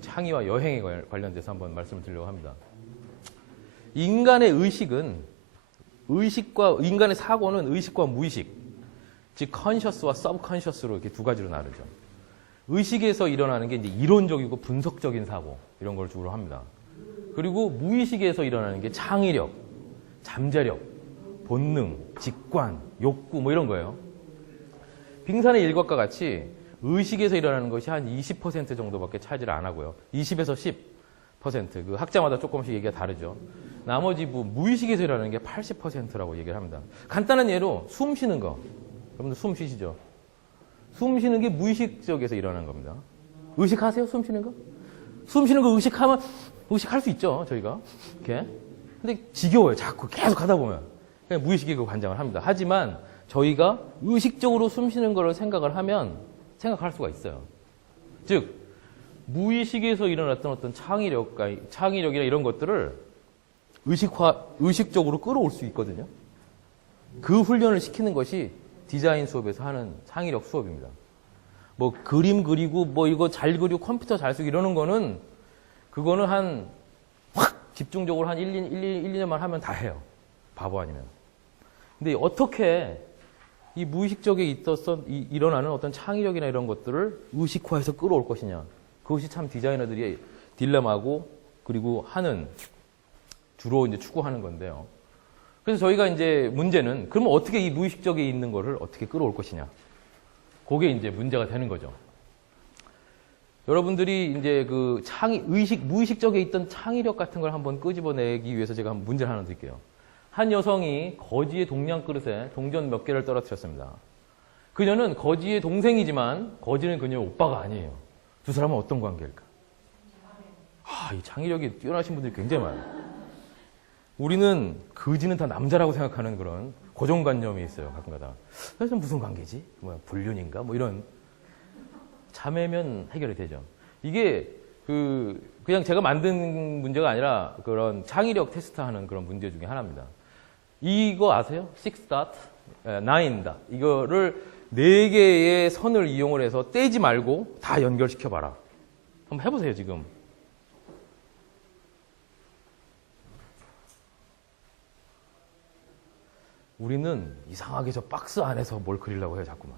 창의와 여행에 관련돼서 한번 말씀을 드리려고 합니다. 인간의 인간의 사고는 의식과 무의식, 즉 컨셔스와 서브컨셔스로 이렇게 두 가지로 나누죠. 의식에서 일어나는 게 이제 이론적이고 분석적인 사고 이런 걸 주로 합니다. 그리고 무의식에서 일어나는 게 창의력, 잠재력, 본능, 직관, 욕구 뭐 이런 거예요. 빙산의 일각과 같이 의식에서 일어나는 것이 한 20% 정도밖에 차지를 안 하고요. 20에서 10%. 그 학자마다 조금씩 얘기가 다르죠. 나머지 무의식에서 일어나는 게 80%라고 얘기를 합니다. 간단한 예로 숨 쉬는 거. 여러분들 숨 쉬시죠? 숨 쉬는 게 무의식 쪽에서 일어나는 겁니다. 의식하세요? 숨 쉬는 거? 숨 쉬는 거 의식하면 의식할 수 있죠, 저희가. 이렇게. 근데 지겨워요. 자꾸 계속 하다 보면. 그냥 무의식이 그 관장을 합니다. 하지만 저희가 의식적으로 숨 쉬는 거를 생각을 하면 생각할 수가 있어요. 즉, 무의식에서 일어났던 어떤 창의력이나 이런 것들을 의식적으로 끌어올 수 있거든요. 그 훈련을 시키는 것이 디자인 수업에서 하는 창의력 수업입니다. 뭐 그림 그리고 뭐 이거 잘 그리고 컴퓨터 잘 쓰고 이러는 거는 그거는 확 집중적으로 한 1, 2년만 하면 다 해요. 바보 아니면. 근데 어떻게 이 무의식적에 일어나는 어떤 창의력이나 이런 것들을 의식화해서 끌어올 것이냐. 그것이 참 디자이너들이 딜레마고 그리고 주로 이제 추구하는 건데요. 그래서 저희가 이제 문제는 그러면 어떻게 이 무의식적에 있는 거를 어떻게 끌어올 것이냐. 그게 이제 문제가 되는 거죠. 여러분들이 이제 그 무의식적에 있던 창의력 같은 걸 한번 끄집어내기 위해서 제가 한번 문제를 하나 드릴게요. 한 여성이 거지의 동양 그릇에 동전 몇 개를 떨어뜨렸습니다. 그녀는 거지의 동생이지만 거지는 그녀의 오빠가 아니에요. 두 사람은 어떤 관계일까? 이 창의력이 뛰어나신 분들이 굉장히 많아요. 우리는 거지는 다 남자라고 생각하는 그런 고정관념이 있어요. 가끔가다. 그래서 무슨 관계지? 불륜인가? 뭐 이런. 자매면 해결이 되죠. 이게 그냥 제가 만든 문제가 아니라 그런 창의력 테스트하는 그런 문제 중에 하나입니다. 이거 아세요? 6dot, 9dot. 이거를 4개의 선을 이용을 해서 떼지 말고 다 연결시켜봐라. 한번 해보세요, 지금. 우리는 이상하게 저 박스 안에서 뭘 그리려고 해요, 자꾸만.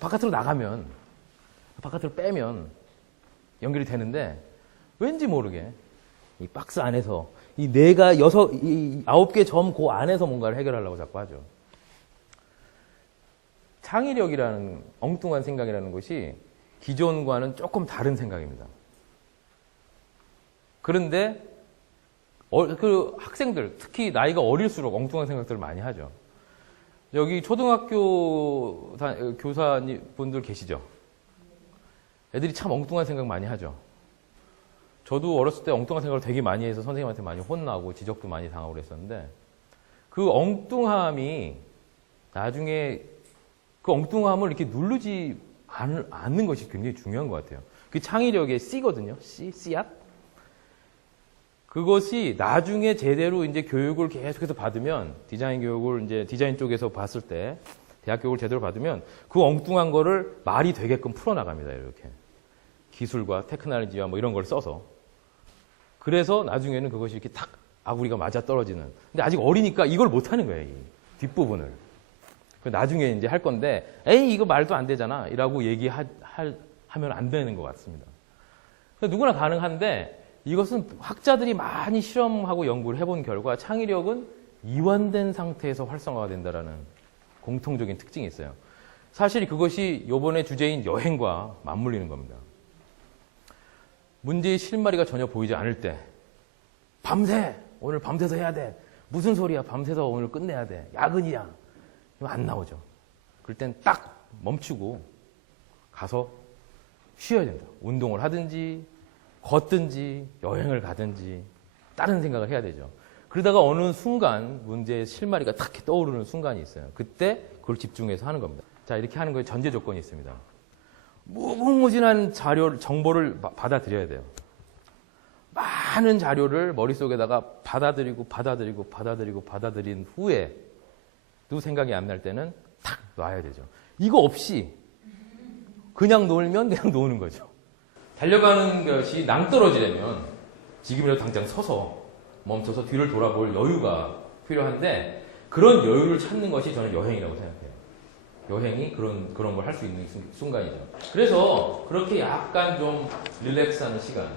바깥으로 나가면, 바깥으로 빼면 연결이 되는데, 왠지 모르게 이 박스 안에서 이 9개 점 그 안에서 뭔가를 해결하려고 자꾸 하죠. 창의력이라는 엉뚱한 생각이라는 것이 기존과는 조금 다른 생각입니다. 그런데 그 학생들, 특히 나이가 어릴수록 엉뚱한 생각들을 많이 하죠. 여기 초등학교 교사분들 계시죠? 애들이 참 엉뚱한 생각 많이 하죠. 저도 어렸을 때 엉뚱한 생각을 되게 많이 해서 선생님한테 많이 혼나고 지적도 많이 당하고 그랬었는데 그 엉뚱함이 나중에 그 엉뚱함을 이렇게 누르지 않는 것이 굉장히 중요한 것 같아요. 그 창의력의 C거든요. 씨앗. 그것이 나중에 제대로 이제 교육을 계속해서 받으면 디자인 교육을 이제 디자인 쪽에서 봤을 때 대학 교육을 제대로 받으면 그 엉뚱한 거를 말이 되게끔 풀어나갑니다. 이렇게 기술과 테크놀로지와 뭐 이런 걸 써서 그래서 나중에는 그것이 이렇게 탁 아구리가 맞아 떨어지는. 근데 아직 어리니까 이걸 못 하는 거예요. 이 뒷부분을. 나중에 이제 할 건데 에이 이거 말도 안 되잖아 이라고 하면 안 되는 것 같습니다. 누구나 가능한데 이것은 학자들이 많이 실험하고 연구를 해본 결과 창의력은 이완된 상태에서 활성화가 된다는 공통적인 특징이 있어요. 사실 그것이 이번에 주제인 여행과 맞물리는 겁니다. 문제의 실마리가 전혀 보이지 않을 때 오늘 밤새서 해야 돼. 무슨 소리야 밤새서 오늘 끝내야 돼. 야근이야. 이거 안 나오죠. 그럴 땐 딱 멈추고 가서 쉬어야 된다. 운동을 하든지 걷든지 여행을 가든지 다른 생각을 해야 되죠. 그러다가 어느 순간 문제의 실마리가 탁 떠오르는 순간이 있어요. 그때 그걸 집중해서 하는 겁니다. 자, 이렇게 하는 거에 전제 조건이 있습니다. 무궁무진한 정보를 받아들여야 돼요. 많은 자료를 머릿속에다가 받아들인 후에도 생각이 안 날 때는 탁 놔야 되죠. 이거 없이 그냥 놀면 그냥 노는 거죠. 달려가는 것이 낭떠러지려면 지금이라도 당장 서서 멈춰서 뒤를 돌아볼 여유가 필요한데 그런 여유를 찾는 것이 저는 여행이라고 생각해요. 여행이 그런 걸 할 수 있는 순간이죠. 그래서 그렇게 약간 좀 릴렉스하는 시간.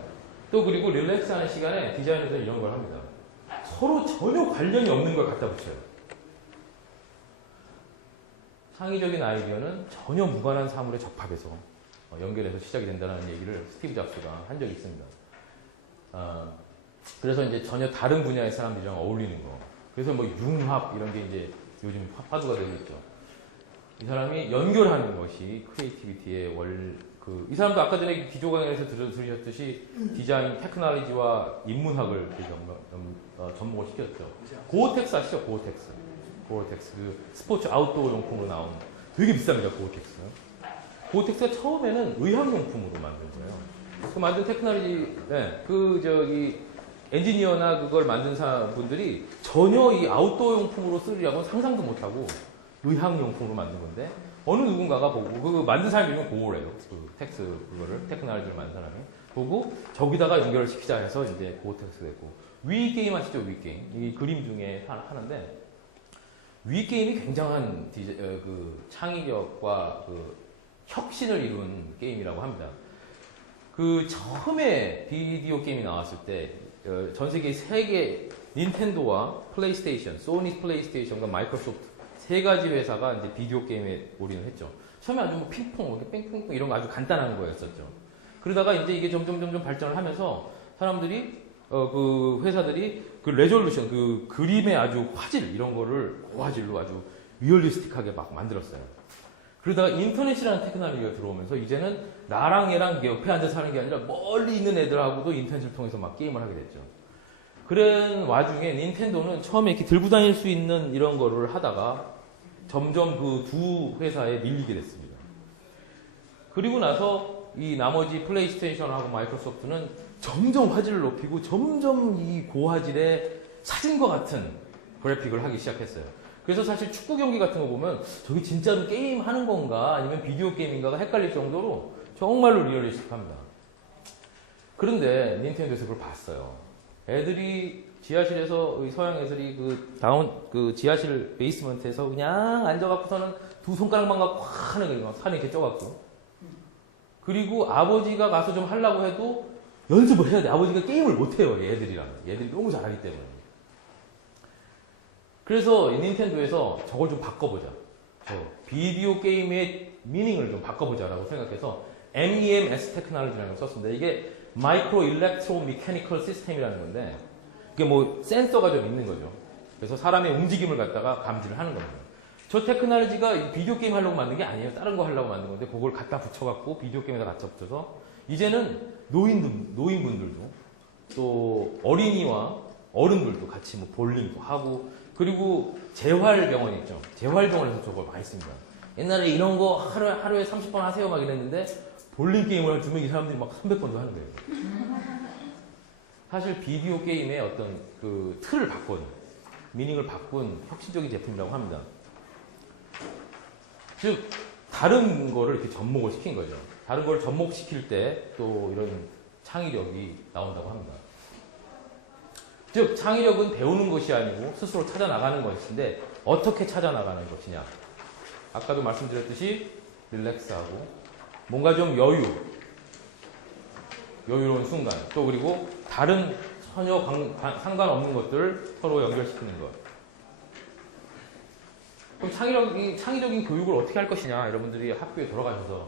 또 그리고 릴렉스하는 시간에 디자인에서는 이런 걸 합니다. 서로 전혀 관련이 없는 걸 갖다 붙여요. 창의적인 아이디어는 전혀 무관한 사물에 적합해서 연결해서 시작이 된다는 얘기를 스티브 잡스가 한 적이 있습니다. 그래서 이제 전혀 다른 분야의 사람들이랑 어울리는 거. 그래서 뭐 융합 이런 게 이제 요즘 화두가 되고 있죠. 이 사람이 연결하는 것이 크리에이티비티의 이 사람도 아까 전에 기조 강연에서 들으셨듯이 디자인, 테크놀로지와 인문학을 접목을 시켰죠. 고어텍스 아시죠? 고어텍스. 그 스포츠 아웃도어 용품으로 나온 되게 비쌉니다. 고어텍스가 처음에는 의학용품으로 만든 거예요. 그 만든 테크놀로지, 엔지니어나 그걸 만든 분들이 전혀 이 아웃도어 용품으로 쓰리라고는 상상도 못하고 의학용품으로 만든 건데 어느 누군가가 보고 그 만든 사람 이름은 고어래요. 테크놀로지를 만든 사람이 보고 저기다가 연결을 시키자 해서 이제 고어텍스 됐고 위게임 아시죠? 위게임 이 그림 중에 하나인데 위게임이 굉장한 창의력과 혁신을 이룬 게임이라고 합니다. 처음에 비디오 게임이 나왔을 때 전 세계 3개 닌텐도와 플레이스테이션, 소니 플레이스테이션과 마이크로소프트 3가지 회사가 이제 비디오 게임에 올인을 했죠. 처음에 아주 뭐 핑퐁, 뺑뺑뺑 이런 거 아주 간단한 거였었죠. 그러다가 이제 이게 점점 발전을 하면서 사람들이 회사들이 레졸루션, 그림의 아주 화질 이런 거를 고화질로 아주 리얼리스틱하게 막 만들었어요. 그러다가 인터넷이라는 테크놀로지가 들어오면서 이제는 나랑 얘랑 옆에 앉아서 하는 게 아니라 멀리 있는 애들하고도 인터넷을 통해서 막 게임을 하게 됐죠. 그런 와중에 닌텐도는 처음에 이렇게 들고 다닐 수 있는 이런 거를 하다가 점점 그 두 회사에 밀리게 됐습니다. 그리고 나서 이 나머지 플레이스테이션하고 마이크로소프트는 점점 화질을 높이고 점점 이 고화질의 사진과 같은 그래픽을 하기 시작했어요. 그래서 사실 축구 경기 같은 거 보면 저게 진짜로 게임 하는 건가 아니면 비디오 게임인가가 헷갈릴 정도로 정말로 리얼리스틱합니다. 그런데 닌텐도에서 그걸 봤어요. 애들이 지하실에서 서양 애들이 지하실 베이스먼트에서 그냥 앉아갖고서는 두 손가락만 갖고 확 하는 거 산에 이렇게 쪄갖고 그리고 아버지가 가서 좀 하려고 해도 연습을 해야 돼. 아버지가 게임을 못해요. 얘들이랑. 얘들이 너무 잘하기 때문에. 그래서 닌텐도에서 저걸 좀 바꿔보자. 비디오 게임의 미닝을 좀 바꿔보자라고 생각해서 MEMS 테크놀로지라는 걸 썼습니다. 이게 마이크로 일렉트로 미케니컬 시스템이라는 건데 이게 뭐 센서가 좀 있는 거죠. 그래서 사람의 움직임을 갖다가 감지를 하는 겁니다. 저 테크놀로지가 비디오 게임 하려고 만든 게 아니에요. 다른 거 하려고 만든 건데 그걸 갖다 붙여갖고 비디오 게임에다 갖다 붙여서 이제는 노인분들도 또 어린이와 어른들도 같이 뭐 볼링도 하고 그리고 재활병원 있죠. 재활병원에서 저걸 많이 씁니다. 옛날에 이런 거 하루에 30번 하세요 막 이랬는데 볼링 게임을 주면 이 사람들이 막 300번도 하는 거예요. 사실 비디오 게임의 어떤 틀을 바꾼, 미닝을 바꾼 혁신적인 제품이라고 합니다. 즉, 다른 거를 이렇게 접목을 시킨 거죠. 다른 걸 접목시킬 때 또 이런 창의력이 나온다고 합니다. 즉, 창의력은 배우는 것이 아니고 스스로 찾아나가는 것인데 어떻게 찾아나가는 것이냐. 아까도 말씀드렸듯이 릴렉스하고 뭔가 좀 여유로운 순간 또 그리고 다른 전혀 상관없는 것들을 서로 연결시키는 것. 그럼 창의적인 교육을 어떻게 할 것이냐. 여러분들이 학교에 돌아가셔서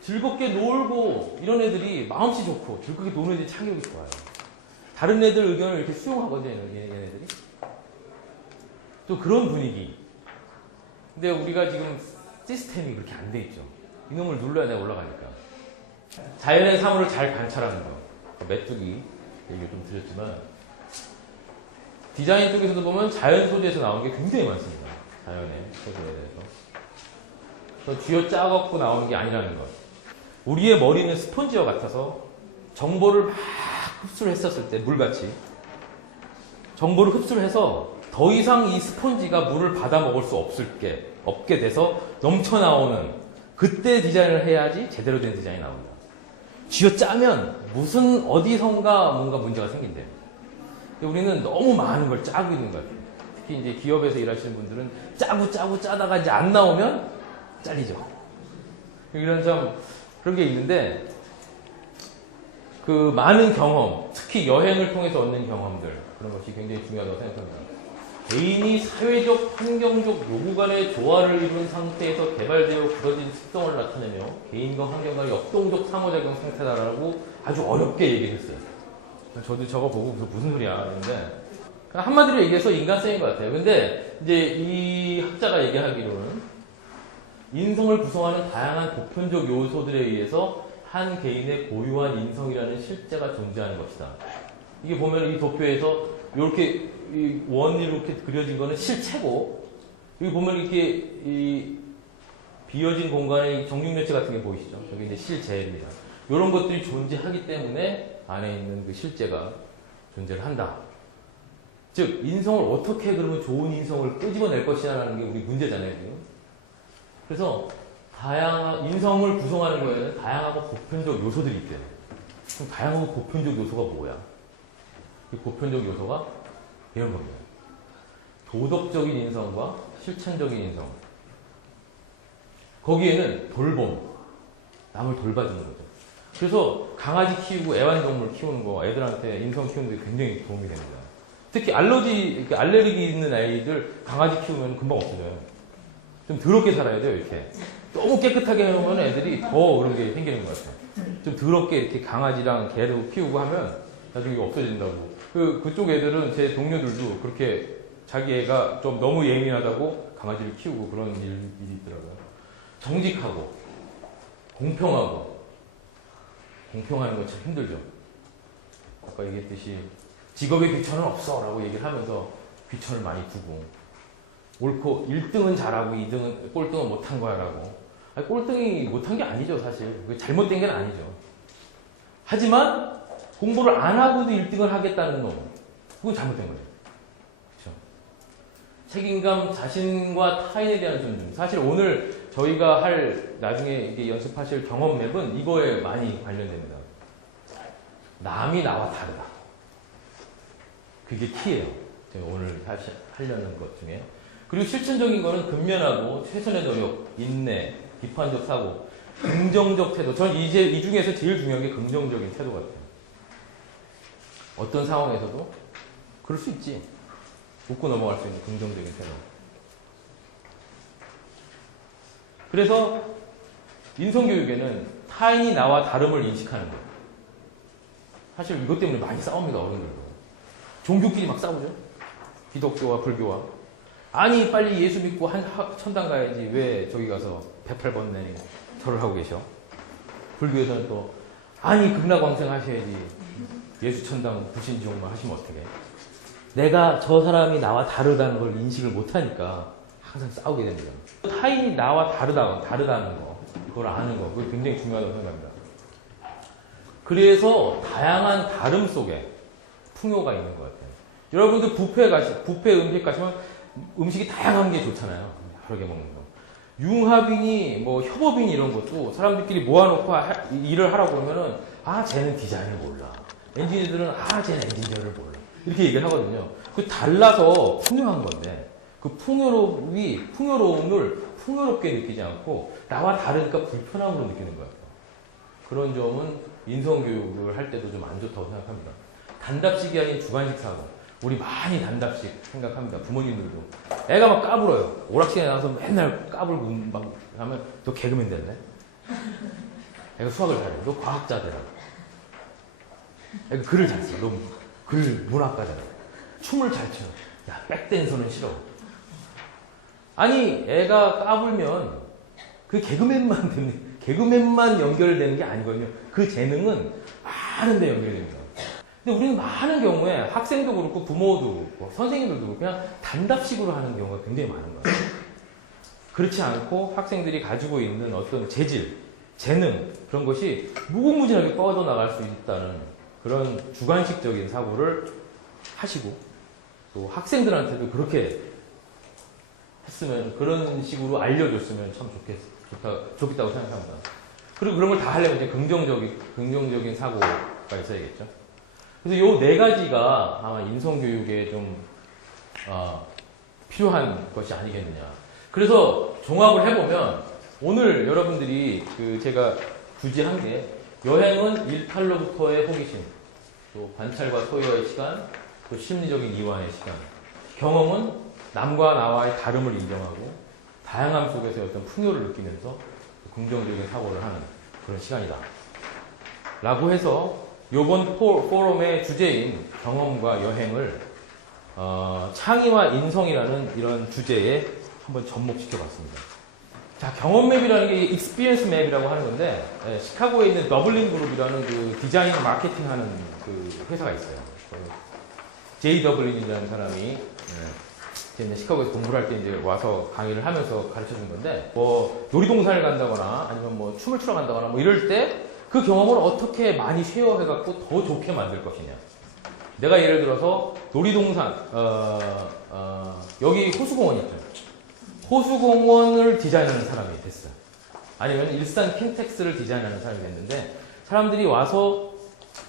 즐겁게 놀고 이런 애들이 마음씨 좋고 즐겁게 노는 애들이 창의력이 좋아요. 다른 애들 의견을 이렇게 수용하거든요. 얘네들이. 또 그런 분위기. 근데 우리가 지금 시스템이 그렇게 안 돼 있죠. 이놈을 눌러야 내가 올라가니까. 자연의 사물을 잘 관찰하는 거. 메뚜기 얘기를 좀 드렸지만 디자인 쪽에서도 보면 자연 소재에서 나오는 게 굉장히 많습니다. 자연의 소재에 대해서. 쥐어짜갖고 나오는 게 아니라는 것. 우리의 머리는 스펀지와 같아서 정보를 막 흡수를 했었을 때 물같이 정보를 흡수를 해서 더 이상 이 스펀지가 물을 받아 먹을 수 없게 돼서 넘쳐나오는 그때 디자인을 해야지 제대로 된 디자인이 나옵니다. 쥐어짜면 무슨 어디선가 뭔가 문제가 생긴대요. 근데 우리는 너무 많은 걸 짜고 있는 것 같아요. 특히 이제 기업에서 일하시는 분들은 짜고 짜다가 이제 안 나오면 잘리죠. 이런 좀 그런 게 있는데 그 많은 경험, 특히 여행을 통해서 얻는 경험들 그런 것이 굉장히 중요하다고 생각합니다. 개인이 사회적, 환경적 요구 간의 조화를 이룬 상태에서 개발되어 굳어진 습성을 나타내며 개인과 환경 간의 역동적 상호작용 상태다라고 아주 어렵게 얘기했어요. 저도 저거 보고 무슨 소리야 했는데 한마디로 얘기해서 인간성인 것 같아요. 근데 이제 이 학자가 얘기하기로는 인성을 구성하는 다양한 보편적 요소들에 의해서 한 개인의 고유한 인성이라는 실제가 존재하는 것이다. 이게 보면 이 도표에서 이렇게 원으로 이렇게 그려진 거는 실체고, 여기 보면 이렇게 이 비어진 공간에 정육면체 같은 게 보이시죠? 여기 이제 실체입니다. 이런 것들이 존재하기 때문에 안에 있는 그 실제가 존재를 한다. 즉, 인성을 어떻게 그러면 좋은 인성을 끄집어낼 것이냐라는 게 우리 문제잖아요, 지금. 그래서 인성을 구성하는 거에는 다양하고 보편적 요소들이 있대요. 그럼 다양하고 보편적 요소가 뭐야? 이 보편적 요소가 이런 겁니다. 도덕적인 인성과 실천적인 인성. 거기에는 돌봄, 남을 돌봐주는 거죠. 그래서 강아지 키우고 애완동물 키우는 거, 애들한테 인성 키우는 데 굉장히 도움이 됩니다. 특히 알레르기 있는 아이들 강아지 키우면 금방 없어져요. 좀 더럽게 살아야 돼요, 이렇게. 너무 깨끗하게 해놓으면 애들이 더 그런 게 생기는 것 같아요. 좀 더럽게 이렇게 강아지랑 개를 키우고 하면 나중에 없어진다고. 그쪽 애들은 제 동료들도 그렇게 자기 애가 좀 너무 예민하다고 강아지를 키우고 그런 일이 있더라고요. 정직하고, 공평하고, 공평하는 건 참 힘들죠. 아까 얘기했듯이 직업에 귀천은 없어 라고 얘기를 하면서 귀천을 많이 두고, 옳고 1등은 잘하고 2등은 꼴등은 못한 거야 라고. 아니, 꼴등이 못한 게 아니죠, 사실. 잘못된 게 아니죠. 하지만 공부를 안 하고도 1등을 하겠다는 놈, 그건 잘못된 거죠. 그렇죠? 책임감, 자신과 타인에 대한 존중. 사실 오늘 저희가 나중에 이게 연습하실 경험 맵은 이거에 많이 관련됩니다. 남이 나와 다르다. 그게 키예요. 제가 오늘 하려는 것 중에. 그리고 실천적인 거는 근면하고 최선의 노력, 인내, 비판적 사고, 긍정적 태도. 전 이제 이 중에서 제일 중요한 게 긍정적인 태도 같아요. 어떤 상황에서도 그럴 수 있지. 웃고 넘어갈 수 있는 긍정적인 태도. 그래서 인성교육에는 타인이 나와 다름을 인식하는 거예요. 사실 이것 때문에 많이 싸웁니다, 어른들도. 종교끼리 막 싸우죠. 기독교와 불교와. 아니, 빨리 예수 믿고 천당 가야지. 왜 저기 가서 108번 내 절을 하고 계셔? 불교에서는 또, 아니, 극락왕생 하셔야지. 예수 천당 불신지옥만 하시면 어떡해? 내가 저 사람이 나와 다르다는 걸 인식을 못하니까 항상 싸우게 됩니다. 타인이 나와 다르다는 거, 그걸 아는 거, 그게 굉장히 중요하다고 생각합니다. 그래서 다양한 다름 속에 풍요가 있는 것 같아요. 여러분들 뷔페 음식 가시면 음식이 다양한 게 좋잖아요. 여러 개 먹는 거. 융합이니 뭐 협업이니 이런 것도 사람들끼리 모아놓고 일을 하라고 그러면은 쟤는 디자인을 몰라. 엔지니어들은 쟤는 엔지니어를 몰라. 이렇게 얘기를 하거든요. 그 달라서 풍요한 건데 그 풍요로움을 풍요롭게 느끼지 않고 나와 다르니까 불편함으로 느끼는 것 같아요. 그런 점은 인성교육을 할 때도 좀 안 좋다고 생각합니다. 단답식이 아닌 주관식 사고. 우리 많이 단답식 생각합니다. 부모님들도. 애가 막 까불어요. 오락실에 나가서 맨날 까불고 막 하면 너 개그맨 될래? 애가 수학을 잘해. 너 과학자 되라. 애가 글을 잘 써. 너 문학가 되라. 춤을 잘 춰. 야, 백댄서는 싫어. 아니, 애가 까불면 그 개그맨만 연결되는 게 아니거든요. 그 재능은 많은 데 연결됩니다. 근데 우리는 많은 경우에 학생도 그렇고 부모도 그렇고 선생님들도 그렇고 그냥 단답식으로 하는 경우가 굉장히 많은 거예요. 그렇지 않고 학생들이 가지고 있는 어떤 재질, 재능 그런 것이 무궁무진하게 뻗어나갈 수 있다는 그런 주관식적인 사고를 하시고 또 학생들한테도 그렇게 했으면 그런 식으로 알려줬으면 참 좋겠다고 생각합니다. 그리고 그런 걸 다 하려면 이제 긍정적인 사고가 있어야겠죠. 그래서 요 네 가지가 아마 인성교육에 좀, 필요한 것이 아니겠느냐. 그래서 종합을 해보면 오늘 여러분들이 제가 굳이 한 게 여행은 일탈로부터의 호기심, 또 관찰과 소유의 시간, 또 심리적인 이완의 시간, 경험은 남과 나와의 다름을 인정하고 다양함 속에서 어떤 풍요를 느끼면서 긍정적인 사고를 하는 그런 시간이다. 라고 해서 이번 포럼의 주제인 경험과 여행을 창의와 인성이라는 이런 주제에 한번 접목시켜 봤습니다. 자, 경험맵이라는 게 익스피리언스 맵이라고 하는 건데, 시카고에 있는 더블린 그룹이라는 그 디자인 마케팅 하는 그 회사가 있어요. 제이 더블린이라는 사람이 이제 시카고에서 공부를 할 때 이제 와서 강의를 하면서 가르쳐 준 건데, 뭐 놀이동산을 간다거나 아니면 뭐 춤을 추러 간다거나 뭐 이럴 때 그 경험을 어떻게 많이 쉐어해갖고 더 좋게 만들 것이냐. 내가 예를 들어서 놀이동산, 여기 호수공원 있죠. 호수공원을 디자인하는 사람이 됐어요. 아니면 일산 킨텍스를 디자인하는 사람이 됐는데, 사람들이 와서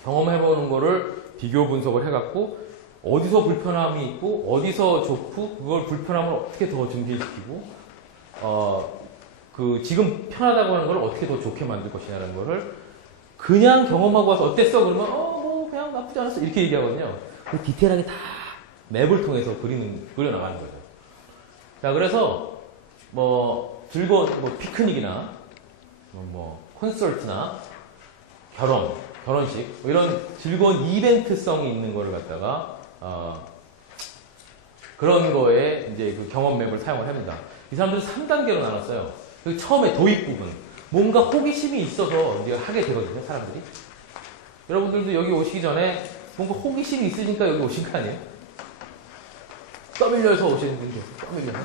경험해보는 거를 비교 분석을 해갖고 어디서 불편함이 있고 어디서 좋고 그걸 불편함을 어떻게 더 증대시키고 지금 편하다고 하는 걸 어떻게 더 좋게 만들 것이냐라는 거를 그냥 경험하고 와서 어땠어? 그러면 뭐 그냥 나쁘지 않았어 이렇게 얘기하거든요. 그 디테일하게 다 맵을 통해서 그려나가는 거죠. 자, 그래서 뭐 즐거운 뭐 피크닉이나 뭐 콘서트나 결혼식 뭐 이런 즐거운 이벤트성이 있는 거를 갖다가 그런 거에 이제 그 경험 맵을 사용을 합니다. 이 사람들은 3단계로 나눴어요. 그 처음에 도입 부분. 뭔가 호기심이 있어서 이제 하게 되거든요, 사람들이. 여러분들도 여기 오시기 전에 뭔가 호기심이 있으니까 여기 오신 거 아니에요? 떠밀려서 오시는 분들, 떠밀려서.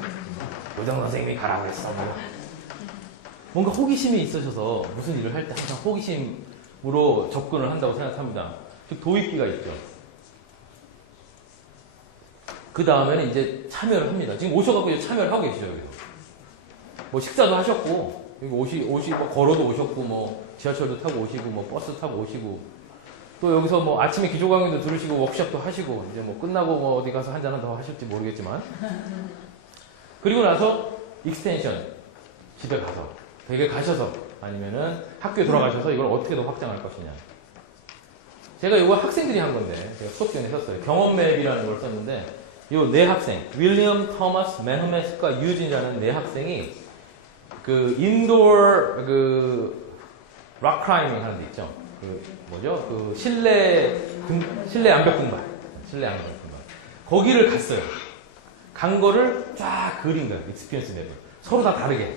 요정 선생님이 가라고 했어. 뭔가 호기심이 있으셔서 무슨 일을 할 때 항상 호기심으로 접근을 한다고 생각합니다. 즉, 도입기가 있죠. 그 다음에는 이제 참여를 합니다. 지금 오셔갖고 이제 참여를 하고 계시죠, 여기서. 뭐 식사도 하셨고, 여기 오시고, 걸어도 오셨고, 뭐 지하철도 타고 오시고, 뭐 버스 타고 오시고, 또 여기서 뭐 아침에 기조 강의도 들으시고, 워크숍도 하시고, 이제 뭐 끝나고 뭐 어디 가서 한잔 더 하실지 모르겠지만. 그리고 나서 익스텐션, 집에 가서, 댁에 가셔서, 아니면은 학교에 돌아가셔서 이걸 어떻게 더 확장할 것이냐. 제가 이거 학생들이 한 건데, 제가 수업 전에 썼어요. 경험맵이라는 걸 썼는데, 요 네 학생, 윌리엄, 토마스, 맨허메스과 유진이라는 네 학생이 그 인도어 락 클라이밍 하는 데 있죠. 실내 암벽 등반. 거기를 갔어요. 간 거를 쫙 그린 거예요. 익스피리언스 맵을. 서로 다 다르게.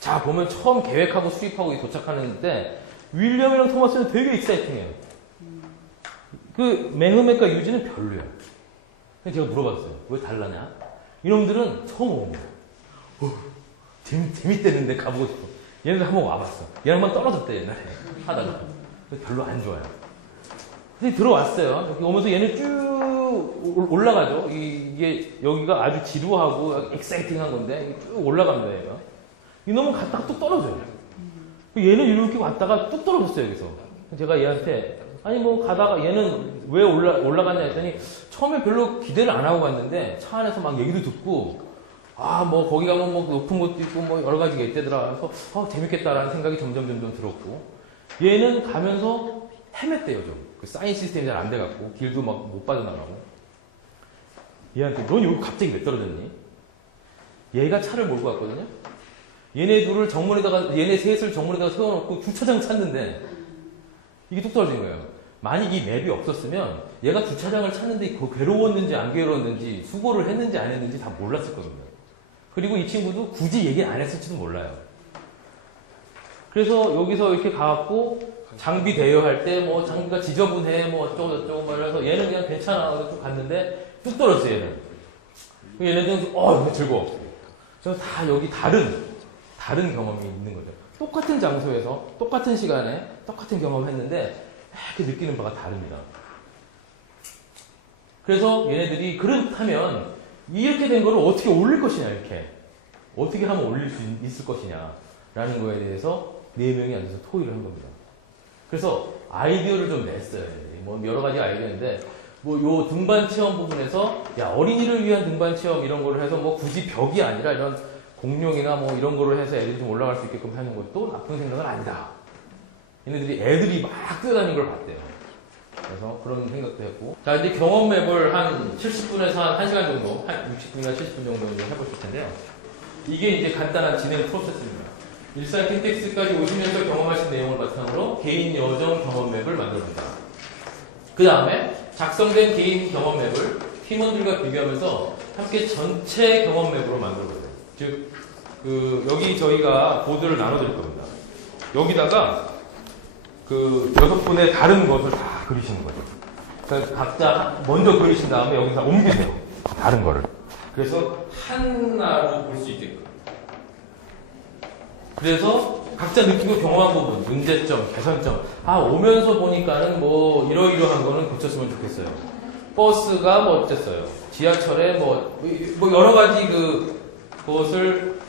자, 보면 처음 계획하고 수립하고 도착하는데 윌리엄이랑 토마스는 되게 익사이팅해요. 그 매흐맥과 유진은 별로예요. 그래서 제가 물어봤어요. 왜 달라냐? 이놈들은 처음 온 거예요. 재밌대는데 가보고 싶어. 얘네들 한번 와봤어. 얘 한번 떨어졌대, 옛날에. 하다가. 별로 안 좋아요. 근데 들어왔어요. 여기 오면서 얘는 쭉 올라가죠. 이게 여기가 아주 지루하고 엑사이팅한 건데 쭉 올라갑니다, 얘가. 이놈은 갔다가 뚝 떨어져요. 얘는 이렇게 왔다가 뚝 떨어졌어요, 여기서. 제가 얘한테 아니 뭐 가다가 얘는 왜 올라갔냐 했더니 처음에 별로 기대를 안 하고 갔는데 차 안에서 막 얘기도 듣고 뭐 거기 가면 뭐 높은 것도 있고 뭐 여러 가지가 있대더라. 그래서 재밌겠다라는 생각이 점점 들었고 얘는 가면서 헤맸대요 좀. 그 사인 시스템이 잘 안 돼갖고 길도 막 못 빠져나가고 얘한테 넌 여기 갑자기 왜 떨어졌니? 얘가 차를 몰고 갔거든요. 얘네 셋을 정문에다가 세워놓고 주차장 찾는데 이게 뚝 떨어진 거예요. 만약 이 맵이 없었으면 얘가 주차장을 찾는데 괴로웠는지 안 괴로웠는지 수고를 했는지 안 했는지 다 몰랐을 거거든요. 그리고 이 친구도 굳이 얘기 안 했을지도 몰라요. 그래서 여기서 이렇게 가갖고 장비 대여할 때 뭐 장비가 지저분해 뭐 어쩌고 말해서 얘는 그냥 괜찮아 그래서 갔는데 뚝 떨어졌어요. 얘네들은 즐거워. 그래서 다 여기 다른 경험이 있는 거죠. 똑같은 장소에서 똑같은 시간에 똑같은 경험을 했는데 이렇게 느끼는 바가 다릅니다. 그래서 얘네들이 그렇다면 이렇게 된 거를 어떻게 올릴 것이냐, 이렇게 어떻게 하면 올릴 수 있을 것이냐 라는 거에 대해서 4명이 앉아서 토의를 한 겁니다. 그래서 아이디어를 좀 냈어요. 뭐 여러 가지 아이디어인데 뭐 요 등반 체험 부분에서 야 어린이를 위한 등반 체험 이런 거를 해서 뭐 굳이 벽이 아니라 이런 공룡이나 뭐 이런 거를 해서 애들이 좀 올라갈 수 있게끔 하는 것도 나쁜 생각은 아니다. 얘네들이 애들이 막 뛰어다니는 걸 봤대요. 그래서 그런 생각도 했고. 자, 이제 경험 맵을 한 70분에서 한 1시간 정도, 한 60분이나 70분 정도 해보실 텐데요. 이게 이제 간단한 진행 프로세스입니다. 일산 킨텍스까지 오시면서 경험하신 내용을 바탕으로 개인 여정 경험 맵을 만들어본다. 그 다음에 작성된 개인 경험 맵을 팀원들과 비교하면서 함께 전체 경험 맵으로 만들어보세요. 즉, 여기 저희가 보드를 나눠드릴 겁니다. 여기다가 그 6분의 다른 것을 다 그리시는 거죠. 그러니까 각자 먼저 그리신 다음에 여기서 옮기세요. 다른 거를. 그래서 하나로 볼 수 있게끔. 그래서 각자 느끼고 경험한 부분, 문제점, 개선점. 오면서 보니까는 뭐 이러이러한 거는 고쳤으면 좋겠어요. 버스가 뭐 어땠어요? 지하철에 뭐 여러 가지 그것을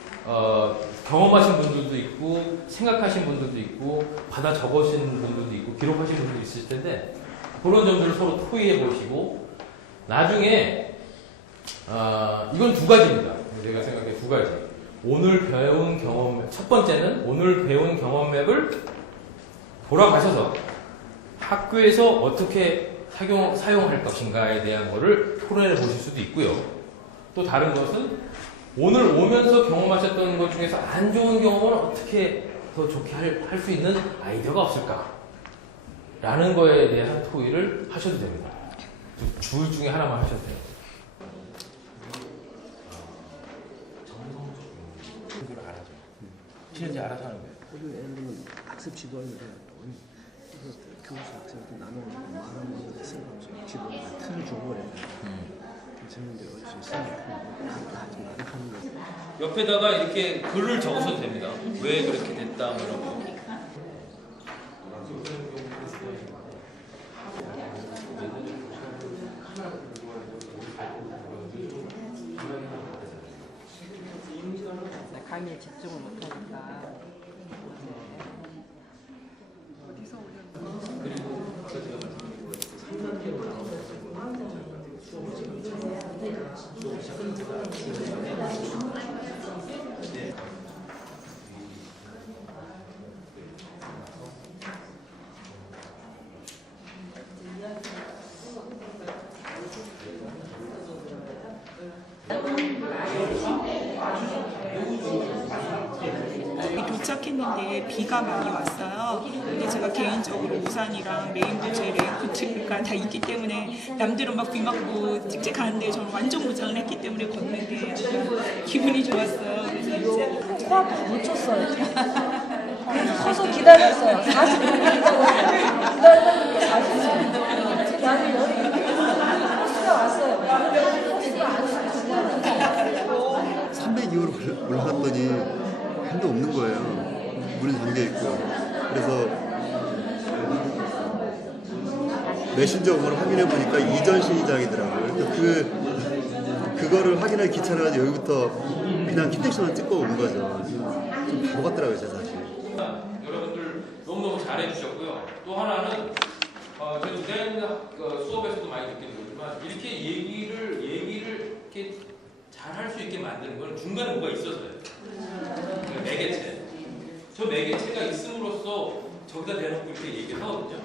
경험하신 분들도 있고 생각하신 분들도 있고 받아 적으신 분들도 있고 기록하신 분들도 있을 텐데 그런 점들을 서로 토의해 보시고 나중에 이건 2가지입니다. 제가 생각해 2가지. 오늘 배운 경험 맵. 첫 번째는 오늘 배운 경험 맵을 돌아가셔서 학교에서 어떻게 사용할 것인가에 대한 거를 토론해 보실 수도 있고요. 또 다른 것은 오늘 오면서 경험하셨던 것 중에서 안 좋은 경험을 어떻게 더 좋게 할 수 있는 아이디어가 없을까? 라는 거에 대한 토의를 하셔도 됩니다. 줄 중에 하나만 하셔도 돼요. 정성적인 걸 알아줘. 진짜 이제 알아서 하는 거예요. 예를 들면 학습 지도하는데 교수 학생한테 나눠 말하는 거 있어요. 지도 틀을 줘버려요. 재밌는데 어디서 쓰는 옆에다가 이렇게 글을 적으셔도 됩니다. 왜 그렇게 됐다, 뭐 이런 거. 강의에 집중을 못하니까. 어디서 도착했는데 비가 많이 왔어요. 근데 제가 개인적으로 우산이랑 레인부츠, 레인코트가 다 있기 때문에 남들은 막 비 맞고 직접 가는데 저는 완전 무장을 했기 때문에 걷는데 기분이 좋았어요. 그래서 이제 코앞에 못 쳤어요. 서서 기다렸어요. 40분 기다렸어요. 기다렸는데 40분. 나는 여기 버스가 왔어요. 버스가 안 302호로 올라갔더니 한도 없는 거예요. 문이 잠겨 있고. 그래서 메신저 번호를 확인해 보니까 이전 신의장이더라고요. 그래서 그거를 확인하기 귀찮아가지고 여기부터 그냥 킨텍스만 찍고 온 거죠. 좀 바보 같더라고요, 제 사실. 여러분들 너무너무 잘해주셨고요. 또 하나는 저희 우대한 수업에서도 많이 느끼는 거지만 이렇게 얘기를 이렇게 잘 할 수 있게 만드는 건 중간에 뭐가 있어서요. 그러니까 매개체. 저 매개체가 있음으로써 저기다 대놓고 이렇게 얘기를 하거든요.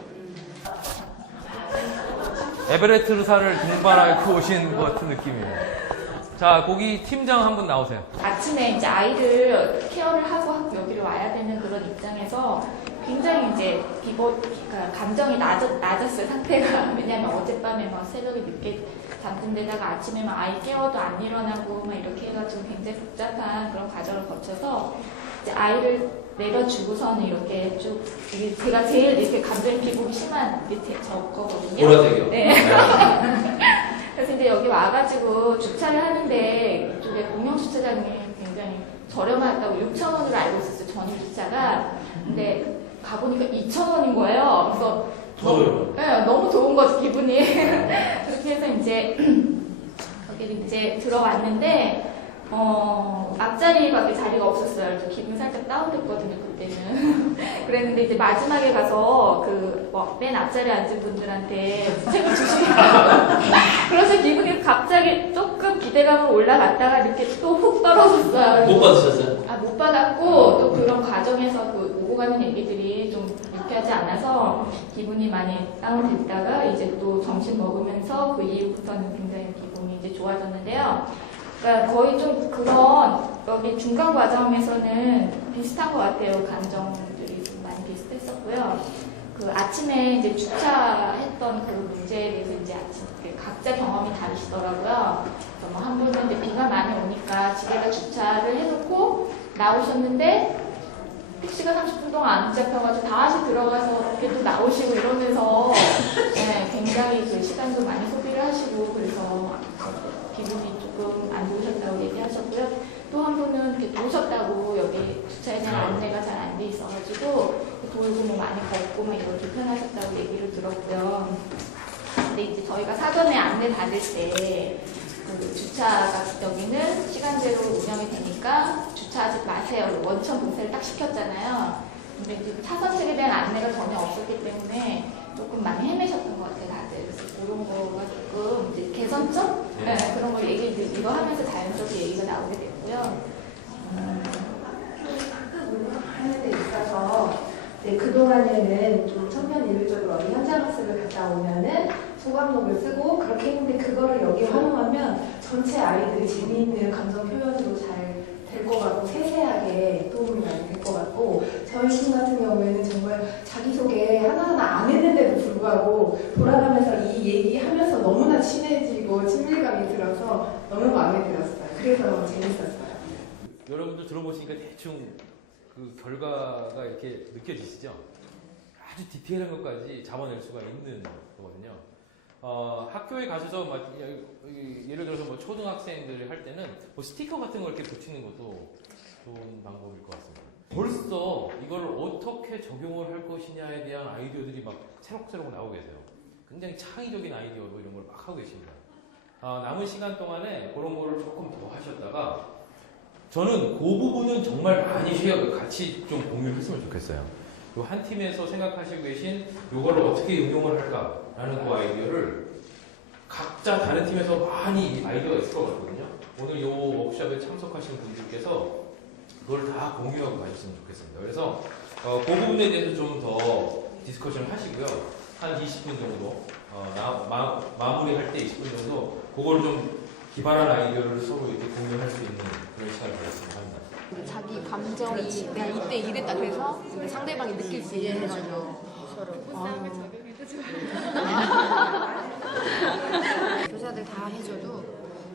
에베레스트 산을 등반하고 오신 것 같은 느낌이에요. 자, 거기 팀장 한 분 나오세요. 아침에 이제 아이를 케어를 하고 여기로 와야 되는 그런 입장에서 굉장히 이제 그러니까 감정이 낮았어요, 상태가. 왜냐면 어젯밤에 막 새벽에 늦게 잠든 데다가 아침에 막 아이 깨워도 안 일어나고 막 이렇게 해가지고 굉장히 복잡한 그런 과정을 거쳐서 이제 아이를 내려주고서는 이렇게 쭉, 제가 제일 이렇게 감정이 비복이 심한 밑에 저 거거든요. 보라색이요? 네. 그래서 이제 여기 와가지고 주차를 하는데 이쪽에 공영주차장이 굉장히 저렴하다고 6,000원으로 알고 있었어요, 전용 주차가. 근데 가보니까 2,000원인 거예요. 그래서 너무 좋은 거지, 기분이. 그렇게 해서 이제 여기 이제 들어왔는데 앞자리밖에 자리가 없었어요. 저 기분이 살짝 다운됐거든요, 그때는. 그랬는데 이제 마지막에 가서 맨 앞자리에 앉은 분들한테 책을 주시더라고요. 그래서 기분이 갑자기 조금 기대감으로 올라갔다가 이렇게 또 훅 떨어졌어요. 못 받으셨어요? 못 받았고 또 그런 과정에서 오고 가는 얘기들이 좀 유쾌하지 않아서 기분이 많이 다운됐다가 이제 또 점심 먹으면서 그 이후부터는 굉장히 기분이 이제 좋아졌는데요. 그러니까 거의 좀 그런 여기 중간 과정에서는 비슷한 것 같아요. 감정들이 좀 많이 비슷했었고요. 그 아침에 이제 주차했던 그 문제에 대해서 이제 아침 각자 경험이 다르시더라고요. 그래서 뭐 한 분은 이제 비가 많이 오니까 집에다 주차를 해놓고 나오셨는데 택시가 30분 동안 안 잡혀가지고 다시 들어가서 이렇게 또 나오시고 이러면서 네, 굉장히 그 시간도 많이 소비를 하시고 그래서 기분이 조금 안 좋으셨다고 얘기하셨고요. 또 한 분은 이렇게 도셨다고 여기 주차에 대한 안내가 잘 안 돼 있어가지고 돌고 뭐 많이 걷고 막 이걸 불편하셨다고 얘기를 들었고요. 근데 이제 저희가 사전에 안내 받을 때 그 주차가 여기는 시간대로 운영이 되니까 주차하지 마세요. 원천 봉쇄를 딱 시켰잖아요. 근데 이제 차선책에 대한 안내가 전혀 없었기 때문에 조금 많이 헤매셨던 것 같아요, 다들. 그래서 그런 거가 조금 이제 개선점? 네, 그런 걸 이거 하면서 자연스럽게 얘기가 나오게 됐고요. 하는 데 있어서 그동안에는 좀 천편일률적으로 어디 현장학습을 갔다 오면은 소감록을 쓰고 그렇게 했는데 그거를 여기 활용하면 전체 아이들이 재미있는 감정 표현으로 잘 될 것 같고 세세하게 도움이 많이 될 것 같고 저희 팀 같은 경우에는 정말 자기소개 하나하나 안 했는데도 불구하고 돌아가면서 이 얘기하면서 너무나 친해지고 친밀감이 들어서 너무 마음에 들었어요. 그래서 재밌었어요. 여러분들 들어보시니까 대충 그 결과가 이렇게 느껴지시죠? 아주 디테일한 것까지 잡아낼 수가 있는 거거든요. 학교에 가셔서 예를 들어서 뭐 초등학생들 할 때는 뭐 스티커 같은 걸 이렇게 붙이는 것도 좋은 방법일 것 같습니다. 벌써 이걸 어떻게 적용을 할 것이냐에 대한 아이디어들이 막 새록새록 나오고 계세요. 굉장히 창의적인 아이디어로 이런 걸 막 하고 계십니다. 남은 시간 동안에 그런 거를 조금 더 하셨다가 저는 그 부분은 정말 많이 같이 좀 공유를 했으면 좋겠어요. 요 한 팀에서 생각하시고 계신 요거를 어떻게 응용을 할까라는 그 아이디어를 각자 다른 팀에서 많이 아이디어가 있을 것 같거든요. 오늘 요 워크숍에 참석하시는 분들께서 그걸 다 공유하고 가셨으면 좋겠습니다. 그래서 그 부분에 대해서 좀 더 디스커션을 하시고요. 한 20분 정도 마무리할 때 20분 정도 그걸 좀 기발한 아이디어를 서로 이렇게 공유할 수 있는 그런 시간을 가졌으면 합니다. 자기 감정이 내가 이때 이랬다 그래서 상대방이 느낄 수 있는 거죠. 교사들 다 해줘도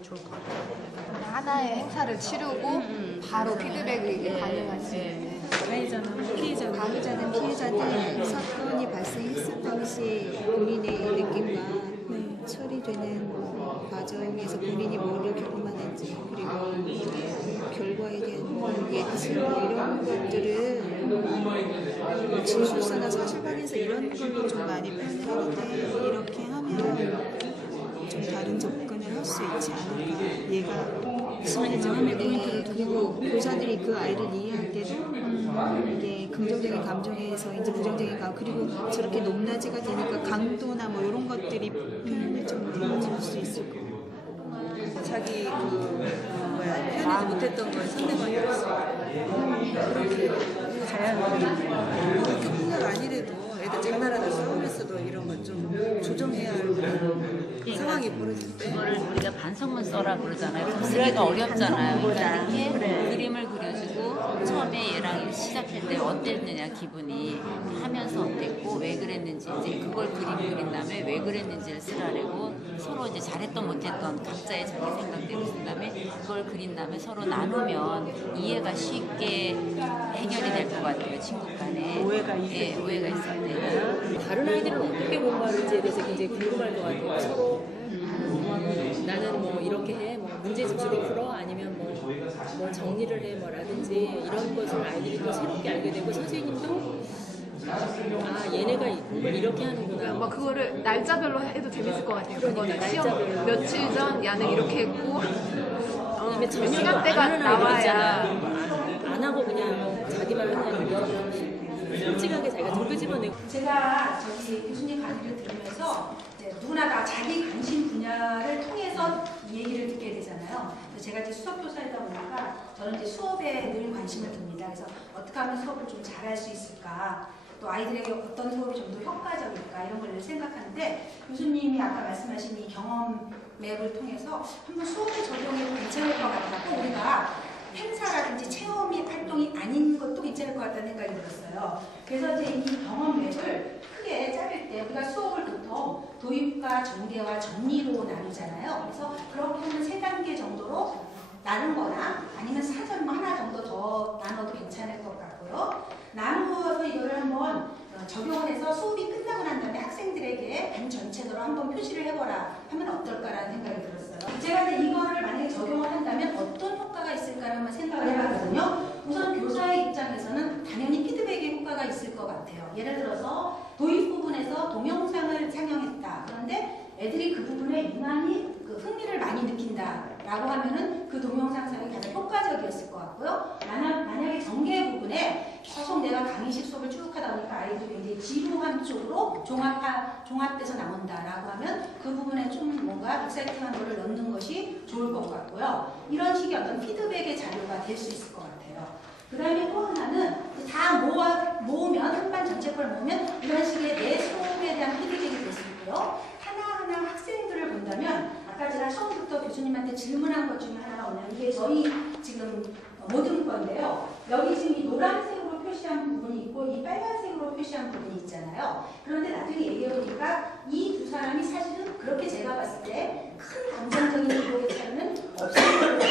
좋을 것 같아요. 하나의 행사를 치르고 바로 피드백이 가능할 수 있는. 가해자는 피해자는 사건이 발생했을 당시 본인의 느낌과 처리되는 과정에서 본인이 뭐를 경험하는지 그리고 결과에 대한 예측 이런 것들을 진술서나 사실관에서 이런 걸로 좀 많이 표현하는데 이렇게 하면 좀 다른 접근을 할 수 있지 않을까. 얘가 심리적인 포인트를 두고 교사들이 그 아이를 이해할 때도 이게 긍정적인 감정에서 이제 부정적인 감정 그리고 저렇게 높낮이가 되니까 강도나 뭐 이런 것들이 표현을 좀 되어질 수 있을 거고 자기 표현하지 못했던 걸 상대방이 알 수 있고 그렇게 자연스럽게 학교뿐만 아니래도 애들 장난하다 싸우면서도 이런 건 좀 조정해야 할 상황이 벌어질 때 그거를 우리가 반성문 써라 그러잖아요. 좀 쓰기가 어렵잖아요. 그러니까 이렇게 그림을 그려주고 처음에 얘랑 시작할 때 어땠느냐 기분이 하면서 어땠고 왜 그랬는지 이제 그걸 그린 다음에 왜 그랬는지를 쓰라고 서로 이제 잘했던 못했던 각자의 자기 생각대로 쓴 다음에 그걸 그린 다음에 서로 나누면 이해가 쉽게 해결이 될 것 같아요. 친구 간에 오해가 있을 때 다른 아이들은 어떻게 공부하는지에 대해서 굉장히 궁금할 것 같아요. 서로 나는 뭐 이렇게 해, 뭐 문제 집중을 풀어 아니면 뭐 정리를 해 뭐라든지 이런 것을 아이들이 또 새롭게 알게 되고 선생님도 아 얘네가 공부를 이렇게 하는구나. 뭐 그거를 날짜별로 해도 재밌을 것 같아요. 그러니까, 그거는 시험 날짜별로. 며칠 전 야는 이렇게 했고 그다음에 저녁 시간대가 안 하는 아이들 나와야. 있잖아. 안 하고 그냥 자기만 하냐. 솔직하게 자기가 좀 끄집어내고. 제가 저기 교수님 강의를 들으면서 이제 누구나 다 자기 관심 분야를 통해서 이 얘기를 듣게 되잖아요. 그래서 제가 이제 수석교사이다 보니까 저는 이제 수업에 늘 관심을 둡니다. 그래서 어떻게 하면 수업을 좀 잘할 수 있을까, 또 아이들에게 어떤 수업이 좀 더 효과적일까 이런 걸 늘 생각하는데, 교수님이 아까 말씀하신 이 경험 맵을 통해서 한번 수업에 적용해도 괜찮을 것 같다고, 우리가 행사라든지 체험이 활동이 아닌 것도 괜찮을 것 같다는 생각이 들었어요. 그래서 이제 이 경험 맵을 크게 자를 때 우리가 수업을 보통 도입과 전개와 정리로 나누잖아요. 그래서 그렇게 하면 3단계 정도로 나눈거나 아니면 사전 하나 정도 더 나눠도 괜찮을 것 같고요. 나누어서 이거를 한번 적용을 해서 수업이 끝나고 난 다음에 학생들에게 반 전체적으로 한번 표시를 해보라 하면 어떨까라는 생각이 들었어요. 제가 이제 이거를 만약에 적용을 한다면 어떤 효과가 있을까를 한번 생각을 해봤거든요. 우선 교사의 입장에서는 당연히 피드백의 효과가 있을 것 같아요. 예를 들어서 도입 부분에서 동영상을 상영했다. 그런데 애들이 그 부분에 유난히 흥미를 많이 느낀다라고 하면은 그 동영상 사용이 가장 효과적이었을 것 같고요. 만약에 전개 부분에 계속 내가 강의식 수업을 쭉 하다 보니까 아이들이 굉장히 지루한 쪽으로 종합돼서 나온다라고 하면 그 부분에 좀 뭔가 익사이팅한 거를 넣는 것이 좋을 것 같고요. 이런 식의 어떤 피드백의 자료가 될 수 있을 것 같아요. 그 다음에 또 하나는 다 모으면, 한반 전체 걸 모으면 이런 식의 내 수업에 대한 피드백이 될 수 있고요. 하나하나 학생들을 본다면 아까 제가 처음부터 교수님한테 질문한 것 중에 하나가 뭐냐면, 이게 저희 지금 모든 건데요. 여기 지금 이 노란색으로 표시한 부분이 있고 이 빨간색으로 표시한 부분이 있잖아요. 그런데 나중에 얘기해보니까 이 두 사람이 사실은 그렇게 제가 봤을 때 큰 감정적인 기록의 차이는 없을 거라고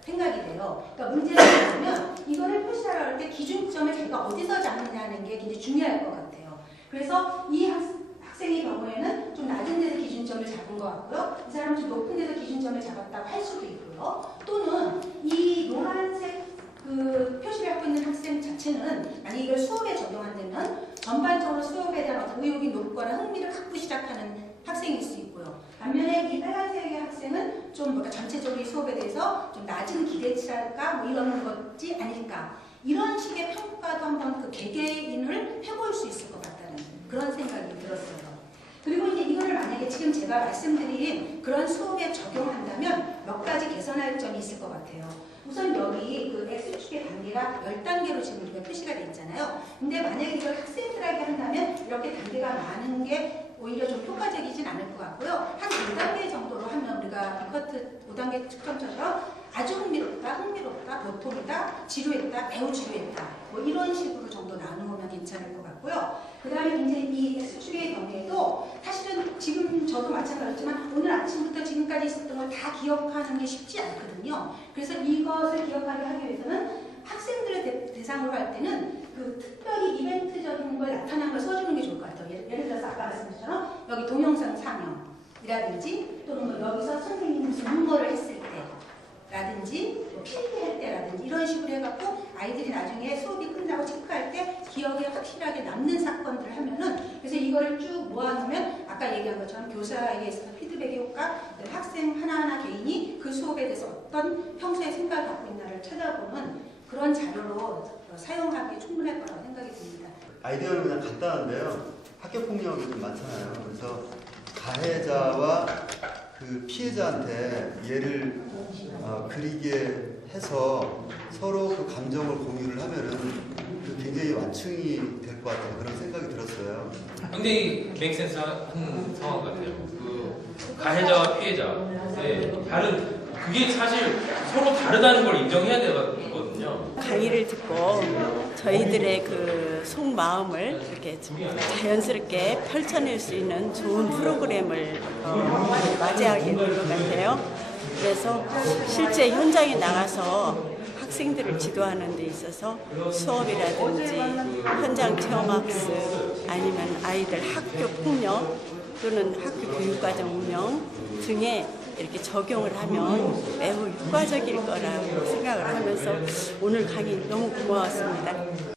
생각이 돼요. 그러니까 문제는 뭐냐면 이거를 표시하라고 할 때 기준점을 자기가 어디서 잡느냐는 게 굉장히 중요할 것 같아요. 그래서 이 학생의 경우에는 좀 낮은 데서 기준점을 잡은 것 같고요. 이 사람은 좀 높은 데서 기준점을 잡았다고 할 수도 있고요. 또는 이 노란색 표시를 하고 있는 학생 자체는 만약에 이걸 수업에 적용한다면 전반적으로 수업에 대한 어떤 의욕이 높거나 흥미를 갖고 시작하는 학생일 수 있고요. 반면에 이 빨간색의 학생은 좀 뭔가 전체적으로 이 수업에 대해서 좀 낮은 기대치랄까 뭐 이런 것이 아닐까, 이런 식의 평가도 한번 그 개개인을 해볼 수 있을 것 같다는 그런 생각이 들었어요. 그리고 이제 이거를 만약에 지금 제가 말씀드린 그런 수업에 적용한다면 몇 가지 개선할 점이 있을 것 같아요. 우선 여기 그 X축의 단계가 10단계로 지금 우리가 표시가 돼 있잖아요. 근데 만약에 이걸 학생들에게 한다면 이렇게 단계가 많은 게 오히려 좀 효과적이진 않을 것 같고요. 한 5단계 정도로 하면 우리가 비커트 5단계 측정처럼 아주 흥미롭다, 보통이다, 지루했다, 매우 지루했다, 뭐 이런 식으로 정도 나누면 괜찮을 것 같고요. 그 다음에 굉장히 이 X축의 경우에도 사실은 지금 저도 마찬가지지만 오늘 아침부터 지금까지 있었던 걸 다 기억하는 게 쉽지 않거든요. 그래서 이것을 기억하게 하기 위해서는 학생들을 대상으로 할 때는 그 특별히 이벤트적인 걸 나타난 걸 써주는 게 좋을 것 같아요. 예를 들어서 아까 말씀드린 것처럼 여기 동영상 상영이라든지 또는 뭐 여기서 선생님이 무슨 문거를 했을 때라든지 필기할 때라든지 이런 식으로 해갖고 아이들이 나중에 수업이 끝나고 체크할 때 기억에 확실하게 남는 사건들을 하면은, 그래서 이거를 쭉 모아놓으면 아까 얘기한 것처럼 교사에게 있어서 피드백의 효과, 학생 하나하나 개인이 그 수업에 대해서 어떤 평소에 생각을 갖고 있나를 찾아보는 그런 자료로 사용하기 충분할 거라고 생각이 듭니다. 아이디어는 그냥 간단한데요. 학교 폭력이 좀 많잖아요. 그래서 가해자와 그 피해자한테 얘를 그리게 해서 서로 그 감정을 공유를 하면은 그 굉장히 완충이 될 것 같다는 그런 생각이 들었어요. 굉장히 메이크센스 한 상황 같아요. 그 가해자와 피해자, 다른, 그게 사실 서로 다르다는 걸 인정해야 되거든요. 강의를 듣고 저희들의 그 속마음을 이렇게 자연스럽게 펼쳐낼 수 있는 좋은 프로그램을 맞이하게 된 것 같아요. 그래서 실제 현장에 나가서 학생들을 지도하는 데 있어서 수업이라든지 현장 체험학습 아니면 아이들 학교 폭력 또는 학교 교육과정 운영 등에 이렇게 적용을 하면 매우 효과적일 거라고 생각을 하면서 오늘 강의 너무 고마웠습니다.